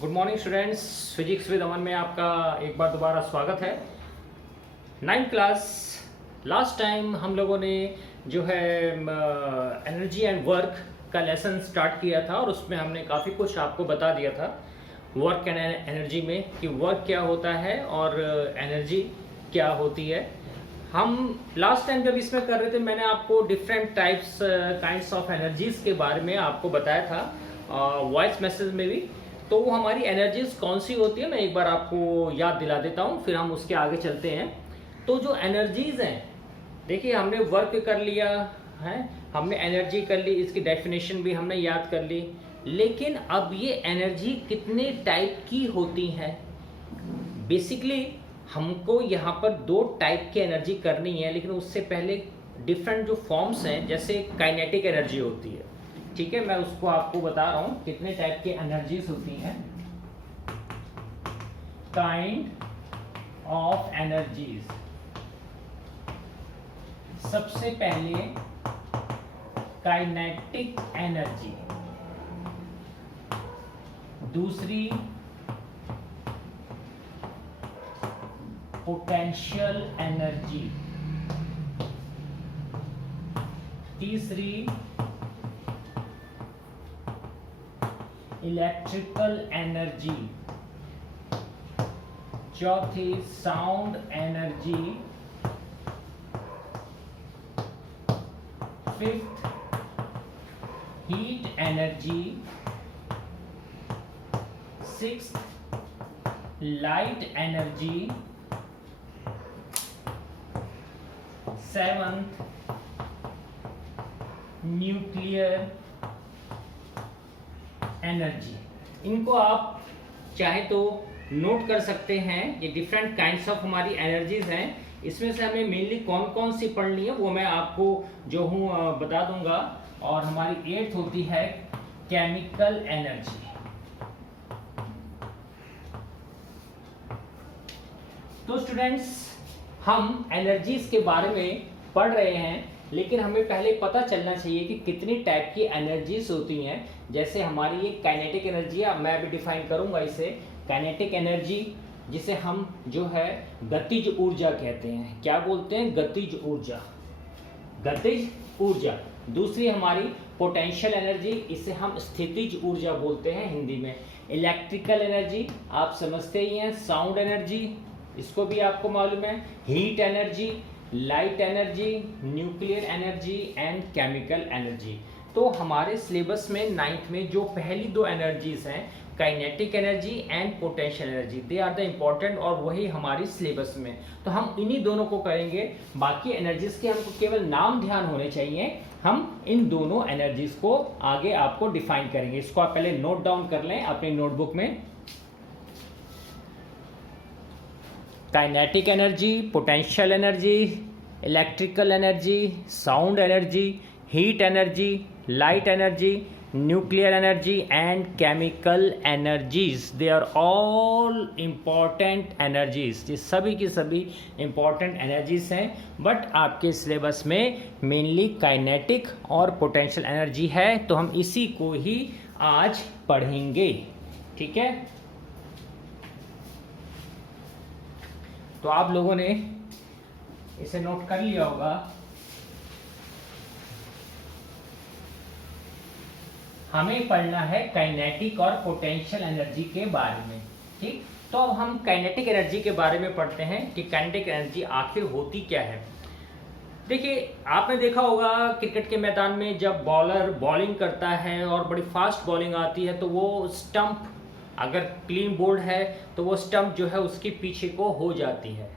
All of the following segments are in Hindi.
Good morning students, physics with Aman में आपका एक बार दोबारा स्वागत है। 9th क्लास लास्ट टाइम हम लोगों ने जो है एनर्जी एंड वर्क का लेसन स्टार्ट किया था और उसमें हमने काफ़ी कुछ आपको बता दिया था वर्क एंड एनर्जी में कि वर्क क्या होता है और एनर्जी क्या होती है। हम लास्ट टाइम जब इसमें कर रहे थे मैंने आपको different types kinds of energies के बारे में आपको बताया था वॉइस मैसेज में भी। तो वो हमारी एनर्जीज कौन सी होती है मैं एक बार आपको याद दिला देता हूँ, फिर हम उसके आगे चलते हैं। तो जो एनर्जीज हैं, देखिए हमने वर्क कर लिया है, हमने एनर्जी कर ली, इसकी डेफिनेशन भी हमने याद कर ली। लेकिन अब ये एनर्जी कितने टाइप की होती हैं? बेसिकली हमको यहाँ पर दो टाइप की एनर्जी करनी है, लेकिन उससे पहले डिफरेंट जो फॉर्म्स हैं, जैसे काइनेटिक एनर्जी होती है, ठीक है, मैं उसको आपको बता रहा हूँ कितने टाइप की एनर्जीज होती हैं। काइंड ऑफ एनर्जीज, सबसे पहले काइनेटिक एनर्जी, दूसरी पोटेंशियल एनर्जी, तीसरी इलेक्ट्रिकल एनर्जी, चौथी sound energy, fifth heat energy, sixth light energy, seventh nuclear energy. इनको आप चाहे तो नोट कर सकते हैं, ये डिफरेंट काइंड्स ऑफ हमारी एनर्जीज हैं। इसमें से हमें मेनली कौन कौन सी पढ़नी है वो मैं आपको जो हूँ बता दूंगा। और हमारी 8th होती है केमिकल एनर्जी। तो स्टूडेंट्स, हम एनर्जीज के बारे में पढ़ रहे हैं, लेकिन हमें पहले पता चलना चाहिए कि कितनी टाइप की एनर्जीज होती हैं। जैसे हमारी ये काइनेटिक एनर्जी है, मैं भी डिफाइन करूंगा इसे। काइनेटिक एनर्जी जिसे हम जो है गतिज ऊर्जा कहते हैं। क्या बोलते हैं? गतिज ऊर्जा, गतिज ऊर्जा। दूसरी हमारी पोटेंशियल एनर्जी, इसे हम स्थितिज ऊर्जा बोलते हैं हिंदी में। इलेक्ट्रिकल एनर्जी आप समझते ही हैं। साउंड एनर्जी, इसको भी आपको मालूम है। Heat energy, light energy, nuclear energy and chemical energy. तो हमारे सिलेबस में 9th में जो पहली दो एनर्जीज हैं, kinetic energy and potential energy, they are the important और वही हमारी सिलेबस में। तो हम इन्हीं दोनों को करेंगे। बाकी एनर्जीज के हमको केवल नाम ध्यान होने चाहिए। हम इन दोनों एनर्जीज को आगे आपको डिफाइन करेंगे। इसको आप पहले नोट डाउन कर लें अपनी नोटबुक में। Kinetic energy, potential energy, electrical energy, sound energy, heat energy, light energy, nuclear energy and chemical energies, they are all important energies. ये सभी की सभी इम्पॉर्टेंट एनर्जीज हैं, बट आपके सिलेबस में मेनली काइनेटिक और पोटेंशियल एनर्जी है, तो हम इसी को ही आज पढ़ेंगे। ठीक है, तो आप लोगों ने इसे नोट कर लिया होगा। हमें पढ़ना है काइनेटिक और पोटेंशियल एनर्जी के बारे में। ठीक, तो अब हम काइनेटिक एनर्जी के बारे में पढ़ते हैं कि काइनेटिक एनर्जी आखिर होती क्या है। देखिए, आपने देखा होगा क्रिकेट के मैदान में जब बॉलर बॉलिंग करता है और बड़ी फास्ट बॉलिंग आती है, तो वो स्टंप, अगर क्लीन बोल्ड है तो वो स्टंप जो है उसके पीछे को हो जाती है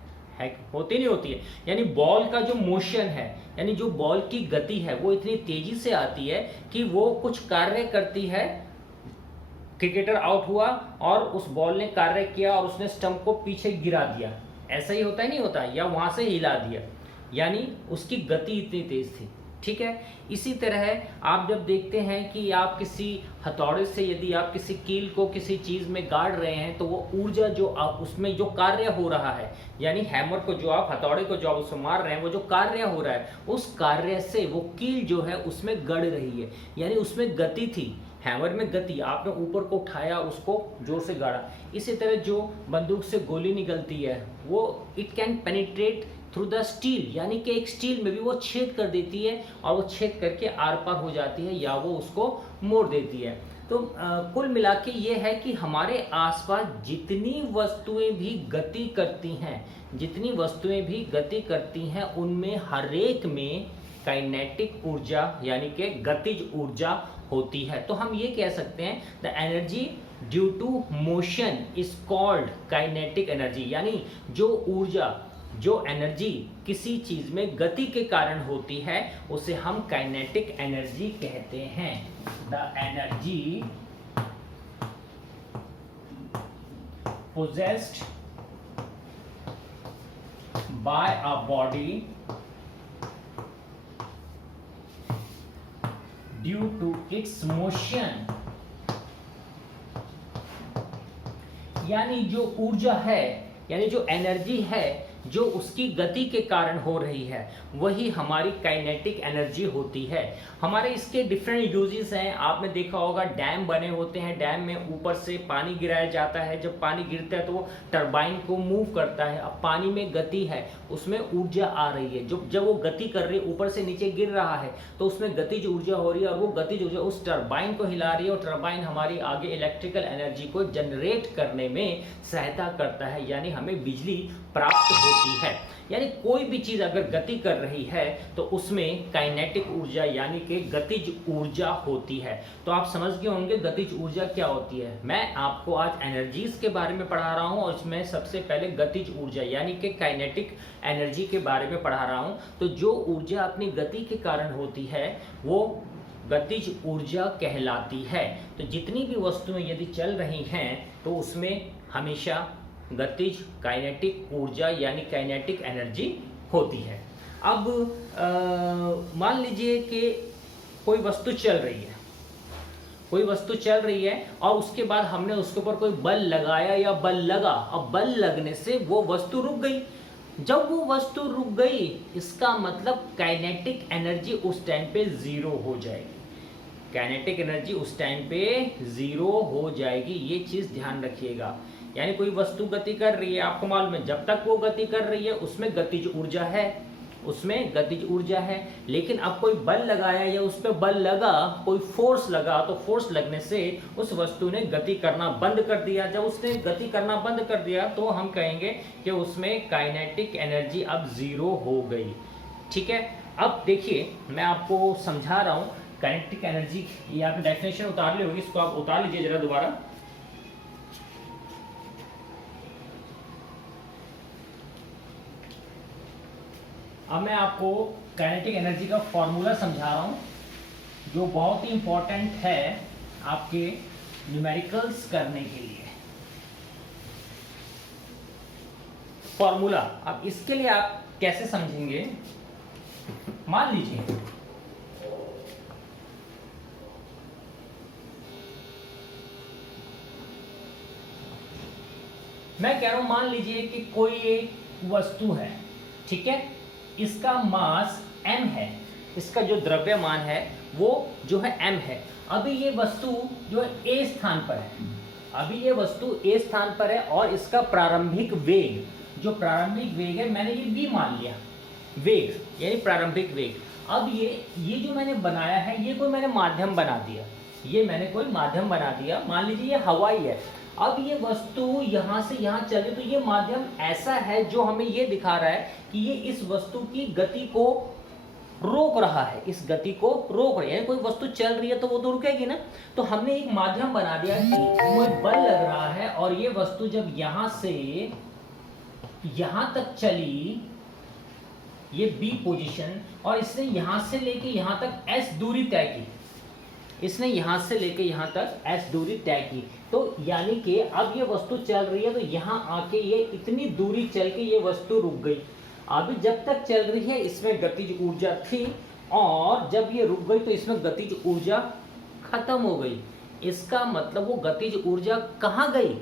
होती नहीं होती है। यानी बॉल का जो मोशन है, यानी जो बॉल की गति है, वो इतनी तेजी से आती है कि वो कुछ कार्य करती है। क्रिकेटर आउट हुआ और उस बॉल ने कार्य किया और उसने स्टंप को पीछे गिरा दिया, ऐसा ही होता है नहीं होता, या वहां से हिला दिया, यानी उसकी गति इतनी तेज थी। ठीक है, इसी तरह आप जब देखते हैं कि आप किसी हथौड़े से यदि आप किसी कील को किसी चीज में गाड़ रहे हैं, तो वो ऊर्जा जो आप उसमें जो कार्य हो रहा है, यानी हैमर को जो आप हथौड़े को जो आप उसमें मार रहे हैं, वो जो कार्य हो रहा है, उस कार्य से वो कील जो है उसमें गड़ रही है, यानी उसमें गति थी। हैमर में गति, आपने ऊपर को उठाया, उसको जोर से गाड़ा। इसी तरह जो बंदूक से गोली निकलती है वो it can penetrate through the steel, यानी कि एक स्टील में भी वो छेद कर देती है और वो छेद करके आर पार हो जाती है या वो उसको मोड़ देती है। तो कुल मिला के ये है कि हमारे आसपास जितनी वस्तुएं भी गति करती हैं, जितनी वस्तुएं भी गति करती हैं, उनमें हर एक में काइनेटिक ऊर्जा यानी कि गतिज ऊर्जा होती है। तो हम ये कह सकते हैं the energy due to motion is called kinetic energy, यानी जो ऊर्जा, जो एनर्जी किसी चीज में गति के कारण होती है उसे हम काइनेटिक एनर्जी कहते हैं। The energy possessed by a body due to its motion, यानी जो ऊर्जा है, यानी जो एनर्जी है जो उसकी गति के कारण हो रही है वही हमारी काइनेटिक एनर्जी होती है। हमारे इसके डिफरेंट यूजेस हैं। आपने देखा होगा डैम बने होते हैं, डैम में ऊपर से पानी गिराया जाता है, जब पानी गिरता है तो वो टरबाइन को मूव करता है। अब पानी में गति है, उसमें ऊर्जा आ रही है, जब वो गति कर रही है, ऊपर से नीचे गिर रहा है तो उसमें गतिज ऊर्जा हो रही है और वो गतिज ऊर्जा उस टरबाइन को हिला रही है और टरबाइन हमारी आगे इलेक्ट्रिकल एनर्जी को जनरेट करने में सहायता करता है, यानी हमें बिजली प्राप्त होती है। यानी कोई भी चीज अगर गति कर रही है तो उसमें काइनेटिक ऊर्जा यानी कि गतिज ऊर्जा होती है। तो आप समझ गए होंगे गतिज ऊर्जा क्या होती है। मैं आपको आज एनर्जीज के बारे में पढ़ा रहा हूं और इसमें सबसे पहले गतिज ऊर्जा यानी कि काइनेटिक एनर्जी के बारे में पढ़ा रहा हूं। तो जो ऊर्जा अपनी गति के कारण होती है वो गतिज ऊर्जा कहलाती है। तो जितनी भी वस्तुएं यदि चल रही हैं तो उसमें हमेशा गतिज काइनेटिक ऊर्जा यानी काइनेटिक एनर्जी होती है। अब मान लीजिए कि कोई वस्तु चल रही है, कोई वस्तु चल रही है और उसके बाद हमने उसके ऊपर कोई बल लगाया या बल लगा, अब बल लगने से वो वस्तु रुक गई। जब वो वस्तु रुक गई इसका मतलब काइनेटिक एनर्जी उस टाइम पे जीरो हो जाएगी। काइनेटिक एनर्जी उस टाइम पे जीरो हो जाएगी, ये चीज ध्यान रखिएगा। यानी कोई वस्तु गति कर रही है, आपको मालूम है जब तक वो गति कर रही है उसमें गतिज ऊर्जा है, उसमें गतिज ऊर्जा है। लेकिन अब कोई बल लगाया या उस पर बल लगा, कोई फोर्स लगा, तो फोर्स लगने से उस वस्तु ने गति करना बंद कर दिया। जब उसने गति करना बंद कर दिया तो हम कहेंगे कि उसमें काइनेटिक एनर्जी अब जीरो हो गई। ठीक है, अब देखिए मैं आपको समझा रहा हूँ काइनेटिक एनर्जी। ये आपने डेफिनेशन उतार ली होगी, इसको आप उतार लीजिए जरा दोबारा। अब मैं आपको काइनेटिक एनर्जी का फॉर्मूला समझा रहा हूँ जो बहुत ही इंपॉर्टेंट है आपके न्यूमेरिकल्स करने के लिए। फॉर्मूला, अब इसके लिए आप कैसे समझेंगे, मान लीजिए मैं कह रहा हूं, मान लीजिए कि कोई एक वस्तु है, ठीक है, इसका मास m है, इसका जो द्रव्यमान है वो जो है m है। अभी ये वस्तु जो है a स्थान पर है, अभी ये वस्तु a स्थान पर है और इसका प्रारंभिक वेग, जो प्रारंभिक वेग है मैंने ये v मान लिया, वेग यानी प्रारंभिक वेग। अब ये जो मैंने बनाया है ये कोई मैंने माध्यम बना दिया, ये मैंने कोई माध्यम बना दिया, मान लीजिए ये हवा ही है। अब ये वस्तु यहाँ से यहाँ चले तो ये माध्यम ऐसा है जो हमें ये दिखा रहा है कि ये इस वस्तु की गति को रोक रहा है, इस गति को रोक रही है। कोई वस्तु चल रही है तो वो तो रुकेगी ना। तो हमने एक माध्यम बना दिया कि कोई बल लग रहा है और ये वस्तु जब यहाँ से यहाँ तक चली, ये बी पोजीशन, और इसने यहाँ से लेके यहाँ तक एस दूरी तय की, इसने यहाँ से लेके यहाँ तक s दूरी तय की। तो यानी कि अब ये वस्तु चल रही है तो यहाँ आके ये इतनी दूरी चल के ये वस्तु रुक गई। अभी जब तक चल रही है इसमें गतिज ऊर्जा थी और जब ये रुक गई तो इसमें गतिज ऊर्जा खत्म हो गई। इसका मतलब वो गतिज ऊर्जा कहाँ गई,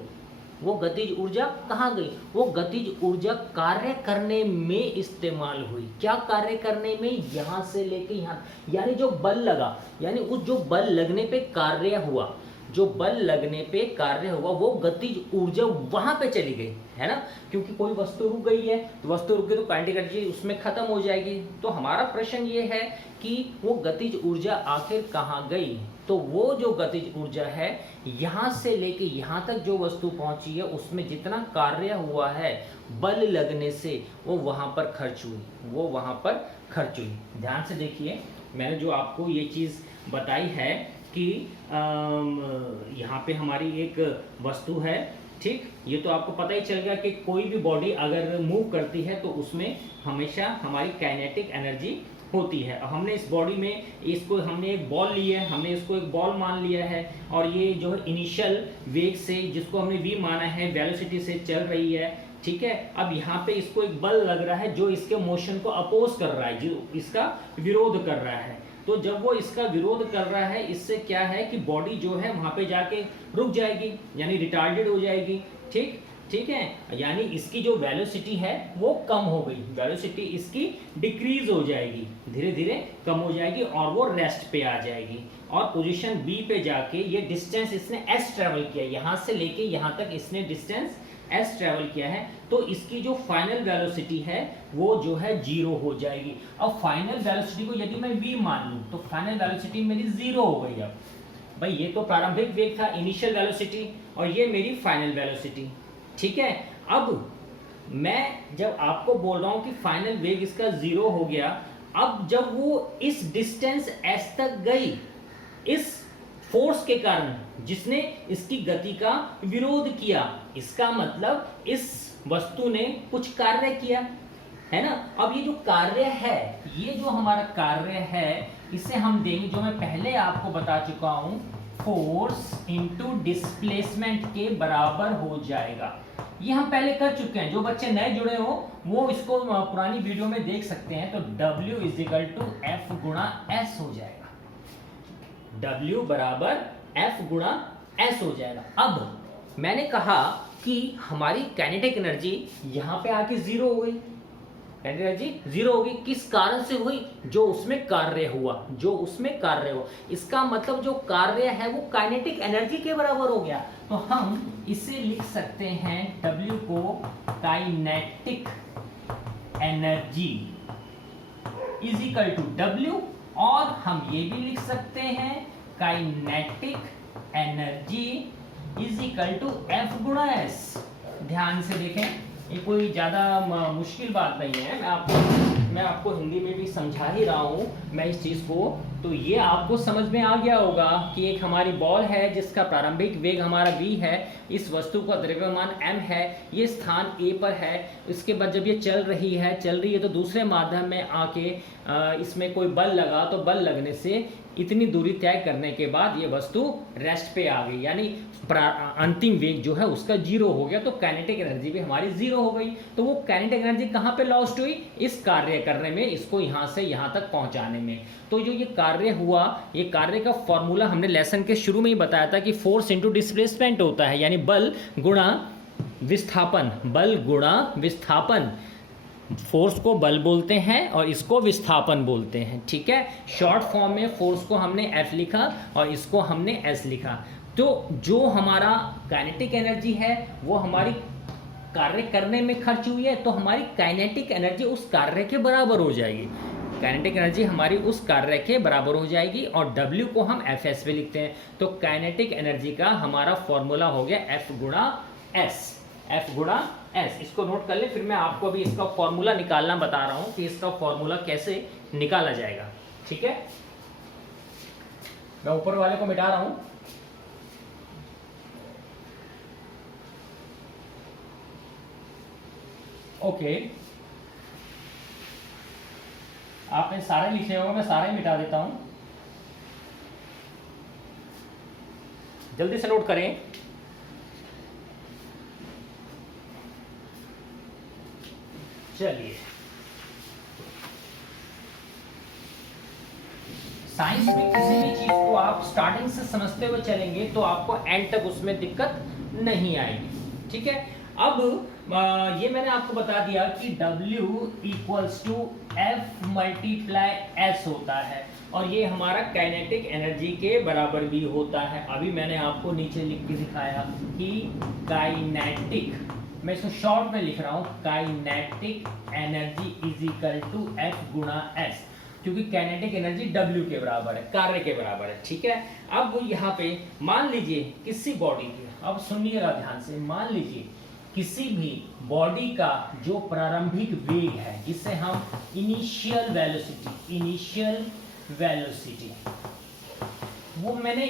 वो गतिज ऊर्जा कहाँ गई? वो गतिज ऊर्जा कार्य करने में इस्तेमाल हुई। क्या कार्य करने में? यहाँ से लेके यहाँ, यानी जो बल लगा, यानी उस जो बल लगने पे कार्य हुआ, जो बल लगने पे कार्य हुआ, वो गतिज ऊर्जा वहां पे चली गई, है ना। क्योंकि कोई वस्तु रुक गई है, तो वस्तु रुक गई तो काइनेटिक एनर्जी उसमें खत्म हो जाएगी। तो हमारा प्रश्न ये है कि वो गतिज ऊर्जा आखिर कहाँ गई? तो वो जो गतिज ऊर्जा है, यहाँ से लेके यहाँ तक जो वस्तु पहुंची है, उसमें जितना कार्य हुआ है बल लगने से, वो वहां पर खर्च हुई, वो वहां पर खर्च हुई। ध्यान से देखिए, मैंने जो आपको ये चीज़ बताई है कि यहाँ पे हमारी एक वस्तु है, ठीक। ये तो आपको पता ही चल गया कि कोई भी बॉडी अगर मूव करती है तो उसमें हमेशा हमारी काइनेटिक एनर्जी होती है। हमने इस बॉडी में इसको, हमने एक बॉल लिया है, हमने इसको एक बॉल मान लिया है, और ये जो है इनिशियल वेग से, जिसको हमने v माना है, वेलोसिटी से चल रही है, ठीक है। अब यहाँ पे इसको एक बल लग रहा है जो इसके मोशन को अपोज कर रहा है, जो इसका विरोध कर रहा है। तो जब वो इसका विरोध कर रहा है, इससे क्या है कि बॉडी जो है वहां पे जाके रुक जाएगी, यानी रिटार्डेड हो जाएगी, ठीक ठीक है। यानी इसकी जो वेलोसिटी है वो कम हो गई, वेलोसिटी इसकी डिक्रीज हो जाएगी, धीरे धीरे कम हो जाएगी, और वो रेस्ट पे आ जाएगी, और पोजीशन बी पे जाके ये डिस्टेंस इसने एस ट्रेवल किया, यहाँ से लेके यहाँ तक इसने डिस्टेंस एस ट्रेवल किया है। तो इसकी जो फाइनल वेलोसिटी है वो जो है 0 हो जाएगी। अब फाइनल वेलोसिटी को यदि मैं v मान लूं तो फाइनल वेलोसिटी मेरी 0 हो गई। अब भाई ये तो प्रारंभिक वेग था, इनिशियल वेलोसिटी, और ये मेरी फाइनल वेलोसिटी, ठीक है। अब मैं जब आपको बोल रहा हूं कि फाइनल वेग इसका 0 हो गया, अब जब वो इस डिस्टेंस s तक गई, इस फोर्स के कारण जिसने इसकी गति का विरोध किया, इसका मतलब इस वस्तु ने कुछ कार्य किया, है ना। अब ये जो कार्य है, ये जो हमारा कार्य है, इसे हम देंगे, जो मैं पहले आपको बता चुका हूं, फोर्स इनटू डिस्प्लेसमेंट के बराबर हो जाएगा। ये हम पहले कर चुके हैं, जो बच्चे नए जुड़े हो वो इसको पुरानी वीडियो में देख सकते हैं। तो W = F गुणा S हो जाएगा, W बराबर F गुणा S हो जाएगा। अब मैंने कहा कि हमारी काइनेटिक एनर्जी यहाँ पे आके 0 हो गई, काइनेटिक एनर्जी 0 हो गई। किस कारण से हुई? जो उसमें कार्य हुआ, जो उसमें कार्य हुआ। इसका मतलब जो कार्य है वो काइनेटिक एनर्जी के बराबर हो गया। तो हम इसे लिख सकते हैं, W को काइनेटिक एनर्जी = W, और हम ये भी लिख सकते हैं काइनेटिक एनर्जी = F गुणा S। ध्यान से देखें, ये कोई ज़्यादा मुश्किल बात नहीं है, मैं आपको हिंदी में भी समझा ही रहा हूँ मैं इस चीज़ को। तो ये आपको समझ में आ गया होगा कि एक हमारी बॉल है जिसका प्रारंभिक वेग हमारा v है, इस वस्तु का द्रव्यमान m है, ये स्थान a पर है। इसके बाद जब ये चल रही है तो दूसरे माध्यम में आके इसमें कोई बल लगा, तो बल लगने से इतनी दूरी तय करने के बाद ये वस्तु रेस्ट पे आ गई, यानी अंतिम वेग जो है उसका 0 हो गया। तो काइनेटिक एनर्जी भी हमारी 0 हो गई। तो वो काइनेटिक एनर्जी कहाँ पे लॉस्ट हुई? इस कार्य करने में, इसको यहाँ से यहाँ तक पहुँचाने में। तो जो ये कार्य हुआ, ये कार्य का फॉर्मूला हमने लेसन के शुरू में ही बताया था कि फोर्स इनटू डिस्प्लेसमेंट होता है, यानी बल गुणा विस्थापन, बल गुणा विस्थापन। फोर्स को बल बोलते हैं और इसको विस्थापन बोलते हैं, ठीक है। शॉर्ट फॉर्म में फोर्स को हमने F लिखा और इसको हमने S लिखा। तो जो हमारा काइनेटिक एनर्जी है वो हमारी कार्य करने में खर्च हुई है, तो हमारी काइनेटिक एनर्जी उस कार्य के बराबर हो जाएगी। काइनेटिक एनर्जी हमारी उस कार्य के बराबर हो जाएगी, और W को हम Fs पे लिखते हैं। तो काइनेटिक एनर्जी का हमारा फॉर्मूला हो गया F गुणा S, F गुणा S। इसको नोट कर ले, फिर मैं आपको अभी इसका फॉर्मूला निकालना बता रहा हूं कि इसका फॉर्मूला कैसे निकाला जाएगा, ठीक है। मैं ऊपर वाले को मिटा रहा हूं। ओके, आपने सारे लिखे होंगे, मैं सारे मिटा देता हूं, जल्दी से नोट करें। चलिए, साइंस में किसी भी चीज को आप स्टार्टिंग से समझते हुए चलेंगे तो आपको एंड तक उसमें दिक्कत नहीं आएगी। ठीक है। अब ये मैंने आपको बता दिया कि W equals to F multiply S होता है और ये हमारा काइनेटिक एनर्जी के बराबर भी होता है। अभी मैंने आपको नीचे लिख के दिखाया कि काइनेटिक, मैं इसको शॉर्ट में लिख रहा हूँ, kinetic energy is equal to F गुणा S, क्योंकि काइनेटिक एनर्जी W के बराबर है, कार्य के बराबर है। ठीक है। अब यहाँ पे मान लीजिए किसी बॉडी की, अब सुनिएगा ध्यान से, मान लीजिए किसी भी बॉडी का जो प्रारंभिक वेग है, जिसे हम इनिशियल वेलोसिटी, वो मैंने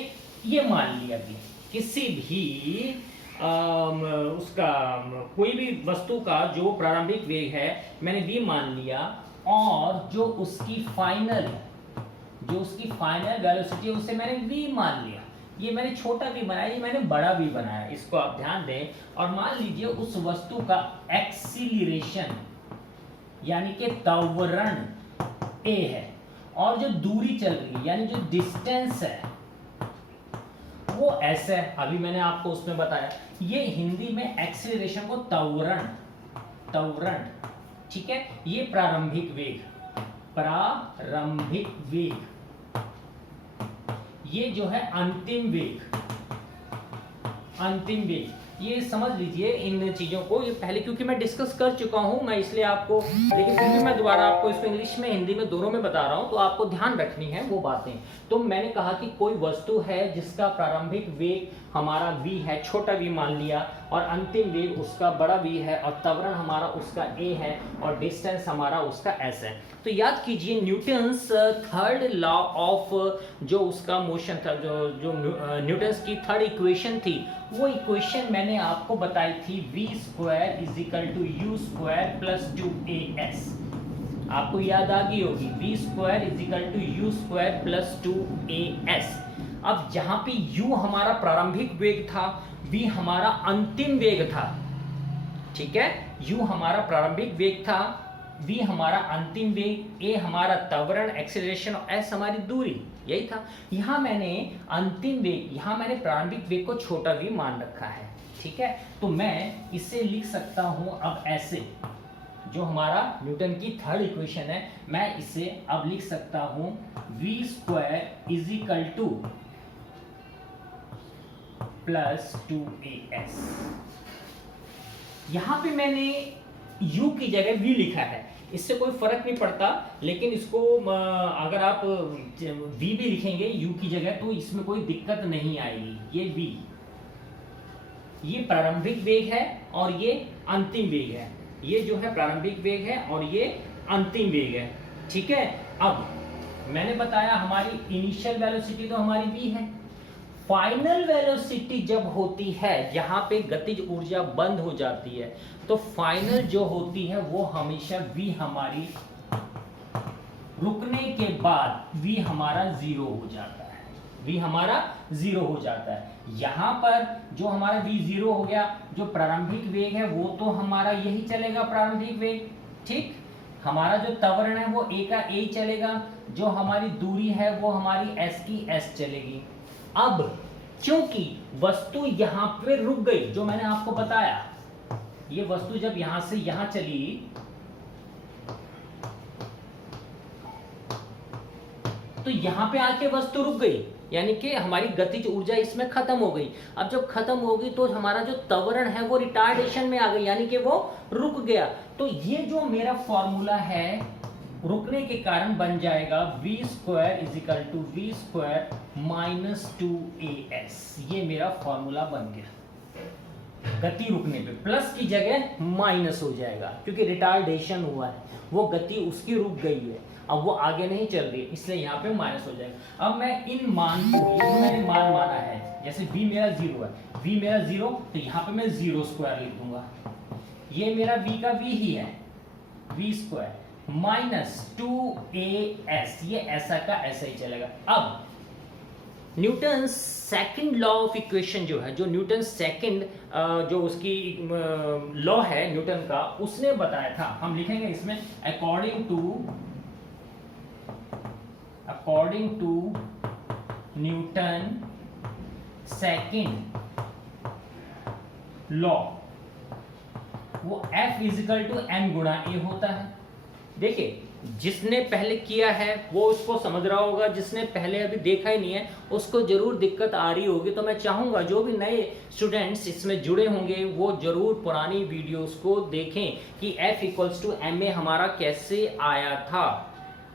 ये मान लिया कि किसी भी उसका कोई भी वस्तु का जो प्रारंभिक वेग है मैंने v मान लिया, और जो उसकी फाइनल वेलोसिटी है उसे मैंने v मान लिया। ये मैंने छोटा भी बनाया, ये मैंने बड़ा भी बनाया, इसको आप ध्यान दें। और मान लीजिए उस वस्तु का एक्सीलरेशन यानी कि त्वरण a है, और जो दूरी चल रही है यानी जो डिस्टेंस है वो s है। अभी मैंने आपको उसमें बताया, ये हिंदी में एक्सीलरेशन को त्वरण, ठीक है। ये प्रारंभिक वेग, ये जो है अंतिम वेग। ये समझ लीजिए इन चीजों को, ये पहले क्योंकि मैं डिस्कस कर चुका हूं मैं, इसलिए आपको, लेकिन फिर भी मैं दोबारा आपको इसको इंग्लिश में हिंदी में दोनों में बता रहा हूं, तो आपको ध्यान रखनी है वो बातें। तो मैंने कहा कि कोई वस्तु है जिसका प्रारंभिक वेग हमारा v है, छोटा v मान लिया, और अंतिम वेग उसका बड़ा v है, और त्वरण हमारा उसका a है, और डिस्टेंस हमारा उसका s है। तो याद कीजिए न्यूटन्स थर्ड लॉ ऑफ जो उसका मोशन था, जो न्यूटन्स की थर्ड इक्वेशन थी, वो इक्वेशन मैंने आपको बताई थी v² is equal to u² plus 2as। आपको याद आ गई होगी, v² is equal to u² plus 2as। अब जहां पे u हमारा प्रारंभिक वेग था, v हमारा अंतिम वेग था, ठीक है। u हमारा प्रारंभिक वेग था, v हमारा अंतिम वेग, a हमारा त्वरण एक्सीलरेशन, और s हमारी दूरी, यही था। यहां मैंने अंतिम वेग, यहां मैंने प्रारंभिक वेग को छोटा v मान रखा है, ठीक है। तो मैं इसे लिख सकता हूं अब ऐसे, जो हमारा न्यूटन की थर्ड इक्वेशन है, मैं इसे अब लिख सकता हूं v² is equal two plus 2as। यहां पे मैंने u की जगह v लिखा है, इससे कोई फर्क नहीं पड़ता, लेकिन इसको अगर आप v भी लिखेंगे u की जगह तो इसमें कोई दिक्कत नहीं आएगी। ये v, ये प्रारंभिक वेग है और ये अंतिम वेग है, ये जो है प्रारंभिक वेग है और ये अंतिम वेग है, ठीक है। अब मैंने बताया हमारी इनिशियल वेलोसिटी तो हमारी v है, फाइनल वेलोसिटी जब होती है, यहाँ पे गतिज ऊर्जा बंद हो जाती है, तो फाइनल जो होती है वो हमेशा v हमारी रुकने के बाद v हमारा 0 हो जाता है, v हमारा 0 हो जाता है। यहाँ पर जो हमारा v 0 हो गया, जो प्रारंभिक वेग है वो तो हमारा यही चलेगा, प्रारंभिक वेग, ठीक। हमारा जो त्वरण है वो a का a चलेगा, जो हमारी दूरी है वो हमारी s की s चलेगी। अब क्योंकि वस्तु यहाँ पे रुक गई, जो मैंने आपको बताया, ये वस्तु जब यहां से यहां चली तो यहां पे आके वस्तु रुक गई, यानी कि हमारी गतिज ऊर्जा इसमें खत्म हो गई। अब जब खत्म होगी तो हमारा जो त्वरण है वो रिटार्डेशन में आ गई, यानी कि वो रुक गया। तो ये जो मेरा फॉर्मूला है रुकने के कारण बन जाएगा v² is equal to v² minus 2as। ये मेरा फॉर्मूला बन गया। गति रुकने पे प्लस की जगह माइनस हो जाएगा, क्योंकि रिटार्डेशन हुआ है, वो गति उसकी रुक गई है, अब वो आगे नहीं चल रही है, इसलिए यहाँ पे माइनस हो जाएगा। अब मैं इन मान को, ये जो मैंने मान माना है, जैसे v मेरा 0 है, v मेरा 0, तो यहाँ पे मैं 0² लिख दूंगा। ये मेरा v का v ही है, v² माइनस 2as, ये ऐसा का ऐसा ही चलेगा। अब Newton second law of equation जो है, जो न्यूटन सेकंड जो उसकी लॉ है न्यूटन का, उसने बताया था, हम लिखेंगे इसमें according to Newton second law, वो F इजिकल टू M गुणा A होता है। देखिए, जिसने पहले किया है वो उसको समझ रहा होगा, जिसने पहले अभी देखा ही नहीं है उसको जरूर दिक्कत आ रही होगी। तो मैं चाहूँगा जो भी नए स्टूडेंट्स इसमें जुड़े होंगे वो जरूर पुरानी वीडियोस को देखें कि F इक्वल्स टू Ma हमारा कैसे आया था।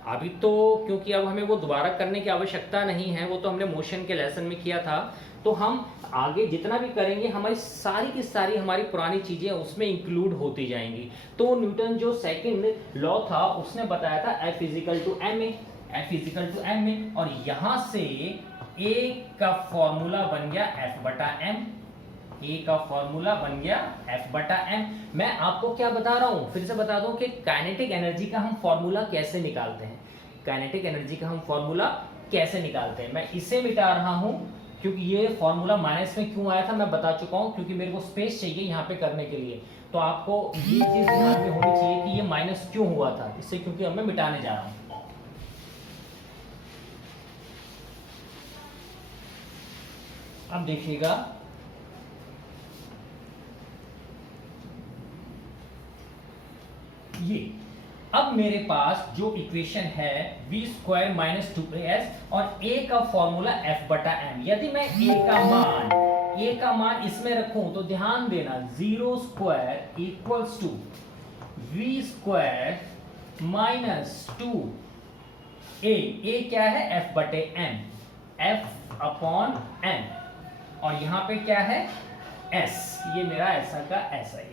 अभी तो क्योंकि अब हमें वो दोबारा करने की आवश्यकता नहीं है, वो तो हमने मोशन के लेसन में किया था। तो हम आगे जितना भी करेंगे हमारी सारी की सारी हमारी पुरानी चीजें उसमें इंक्लूड होती जाएंगी। तो न्यूटन जो सेकंड लॉ था उसने बताया था F is equal to Ma, F is equal to Ma, और यहां से A का फॉर्मूला बन गया F बटा M, A का फॉर्मूला बन गया F बटा M। मैं आपको क्या बता रहा हूं, फिर से बता दूं कि काइनेटिक एनर्जी का हम फॉर्मूला कैसे निकालते हैं। काइनेटिक एनर्जी का हम फॉर्मूला कैसे निकालते हैं, मैं इसे मिटा रहा हूं क्योंकि ये फॉर्मूला माइनस में क्यों आया था मैं बता चुका हूं, क्योंकि मेरे को स्पेस चाहिए यहाँ पे करने के लिए। तो आपको ये चीज ध्यान में होनी चाहिए कि ये माइनस क्यों हुआ था, इससे क्योंकि अब मैं मिटाने जा रहा हूं। अब देखिएगा, ये अब मेरे पास जो इक्वेशन है v स्क्वायर माइनस 2as और a का फॉर्मूला f बटा m। यदि मैं a का मान इसमें रखूं तो ध्यान देना 0 square equals to v square minus 2a क्या है f बटे m, f अपॉन m, और यहां पे क्या है s, ये मेरा ऐसा का ऐसा ही।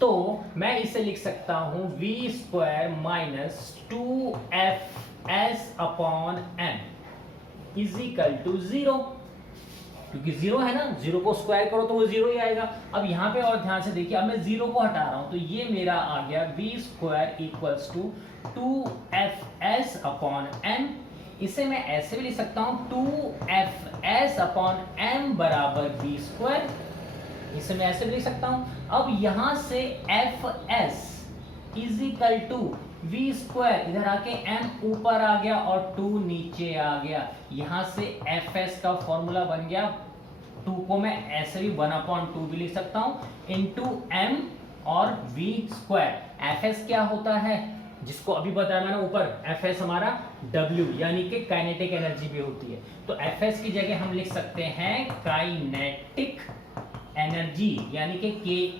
तो मैं इसे लिख सकता हूं v square minus 2fs upon m is equal to 0, क्योंकि 0 है ना, 0 को स्क्वायर करो तो वो 0 ही आएगा। अब यहां पे और ध्यान से देखिए, अब मैं 0 को हटा रहा हूं तो ये मेरा आ गया v square equals to 2fs upon m। इसे मैं ऐसे भी लिख सकता हूं 2fs अपॉन m बराबर v स्क्वायर, इसे मैं ऐसे भी लिख सकता हूं। अब यहां से fs is equal to v square, इधर आके m ऊपर आ गया और 2 नीचे आ गया, यहां से fs का फॉर्मूला बन गया, 2 को मैं ऐसे भी 1/2 भी लिख सकता हूं इनटू m और v स्क्वायर। fs क्या होता है जिसको अभी बताया मैंने ऊपर, fs हमारा w यानी कि काइनेटिक एनर्जी भी होती है। तो fs की जगह हम लिख सकते हैं काइनेटिक एनर्जी यानी कि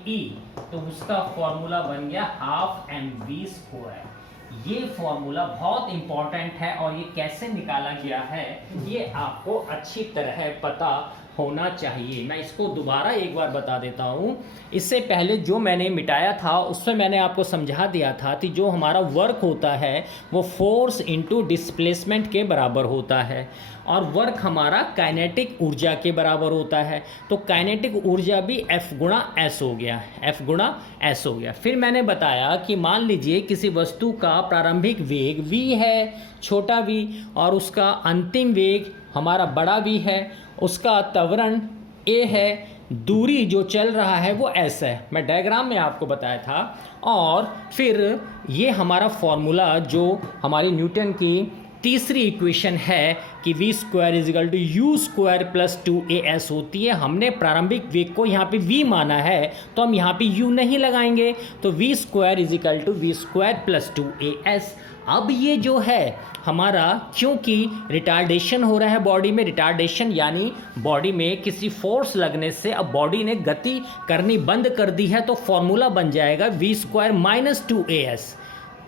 ke, तो उसका फॉर्मूला बन गया हाफ mv स्क्वायर। ये फॉर्मूला बहुत इंपॉर्टेंट है और ये कैसे निकाला गया है ये आपको अच्छी तरह पता होना चाहिए। मैं इसको दोबारा एक बार बता देता हूँ। इससे पहले जो मैंने मिटाया था उसमें मैंने आपको समझा दिया था कि जो हमारा वर्क होता है वो फोर्स इनटू डिस्प्लेसमेंट के बराबर होता है और वर्क हमारा काइनेटिक ऊर्जा के बराबर होता है। तो काइनेटिक ऊर्जा भी F गुणा S हो गया, F गुणा S हो गया। फिर मैंने बताया कि मान लीजिए किसी वस्तु का प्रारंभिक वेग v है, छोटा v, और उसका अंतिम वेग हमारा बड़ा v है, उसका त्वरण a है, दूरी जो चल रहा है वो s है, मैं डायग्राम में आपको बताया था। और फिर ये हमारा फॉर्मूला जो हमारी न्यूटन की तीसरी इक्वेशन है कि v square is equal to u square plus 2as होती है। हमने प्रारंभिक वेग को यहाँ पे v माना है तो हम यहाँ पे u नहीं लगाएंगे, तो v square is equal to v square plus 2as। अब ये जो है हमारा, क्योंकि रिटार्डेशन हो रहा है बॉडी में, रिटार्डेशन यानी बॉडी में किसी फोर्स लगने से अब बॉडी ने गति करनी बंद कर दी है, तो फॉर्मूला बन जाएगा v स्क्वायर माइनस 2as।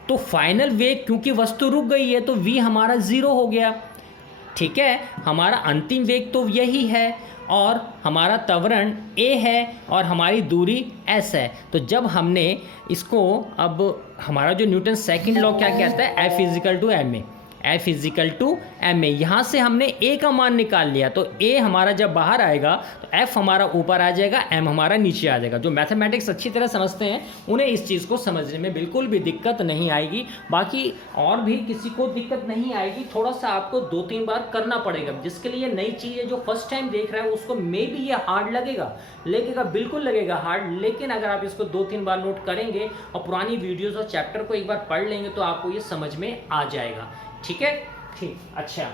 तो फाइनल वेग क्योंकि वस्तु रुक गई है तो v हमारा 0 हो गया, ठीक है। हमारा अंतिम वेग तो यही है और हमारा त्वरण a है और हमारी दूरी s है। तो जब हमने इसको, अब हमारा जो न्यूटन सेकंड लॉ क्या कहता है, F is equal to ma, F is equal to ma, यहाँ से हमने a का मान निकाल लिया तो a हमारा जब बाहर आएगा तो F हमारा ऊपर आ जाएगा, m हमारा नीचे आ जाएगा। जो मैथमेटिक्स अच्छी तरह समझते हैं उन्हें इस चीज़ को समझने में बिल्कुल भी दिक्कत नहीं आएगी, बाकी और भी किसी को दिक्कत नहीं आएगी। थोड़ा सा आपको 2-3 बार करना पड़ेगा, जिसके लिए नई चीज़ है, जो फर्स्ट टाइम देख रहा है उसको मे बी ये हार्ड लगेगा, बिल्कुल लगेगा हार्ड, लेकिन अगर आप इसको 2-3 बार नोट करेंगे और पुरानी वीडियोज़ और चैप्टर को एक बार पढ़ लेंगे तो आपको ये समझ में आ जाएगा, ठीक है। ठीक, अच्छा,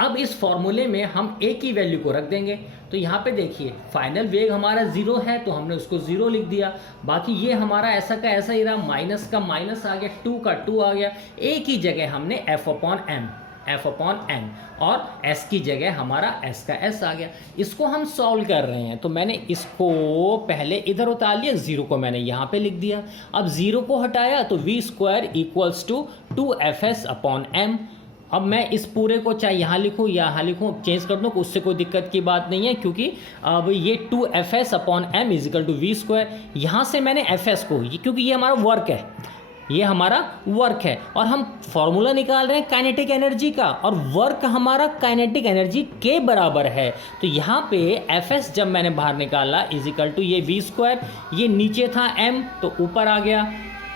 अब इस फॉर्मूले में हम a की वैल्यू को रख देंगे। तो यहाँ पे देखिए फाइनल वेग हमारा 0 है तो हमने उसको 0 लिख दिया। बाकी ये हमारा ऐसा का ऐसा ही रहा, माइनस का माइनस आ गया, 2 का 2 आ गया। एक ही जगह हमने एफ अपॉन एन और एस की जगह हमारा एस का एस आ गया। इसको हम सॉल्व कर रहे हैं तो मैंने इसको पहले इधर उतार लिया, 0 को मैंने यहाँ पे लिख दिया। अब 0 को हटाया तो v square equals to 2fs upon m। अब मैं इस पूरे को चाहे यहाँ लिखूँ या यहाँ लिखूँ, चेंज कर दूँ, उससे कोई दिक्कत की बात नहीं है, क्योंकि अब ये 2fs upon m is equal to v square. यहाँ से मैंने fs को, क्योंकि ये हमारा वर्क है, ये हमारा वर्क है और हम फॉर्मूला निकाल रहे हैं काइनेटिक एनर्जी का, और वर्क हमारा काइनेटिक एनर्जी के बराबर है। तो यहाँ पे Fs जब मैंने बाहर निकाला इजिकल टू ये वी स्क्वायर, ये नीचे था m तो ऊपर आ गया,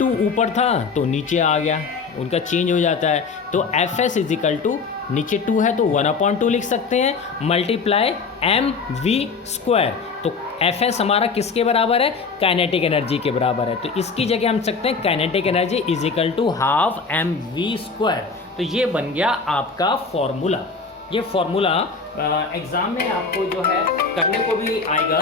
2 ऊपर था तो नीचे आ गया, उनका चेंज हो जाता है। तो Fs इजिकल टू नीचे 2 है तो 1/2 लिख सकते हैं, मल्टीप्लाई एम वी स्क्वायर। तो Fs हमारा किसके बराबर है? काइनेटिक एनर्जी के बराबर है। तो इसकी जगह हम सकते हैं kinetic energy is equal to half m v square. तो ये बन गया आपका फॉर्मूला। ये फॉर्मूला एग्जाम में आपको जो है करने को भी आएगा।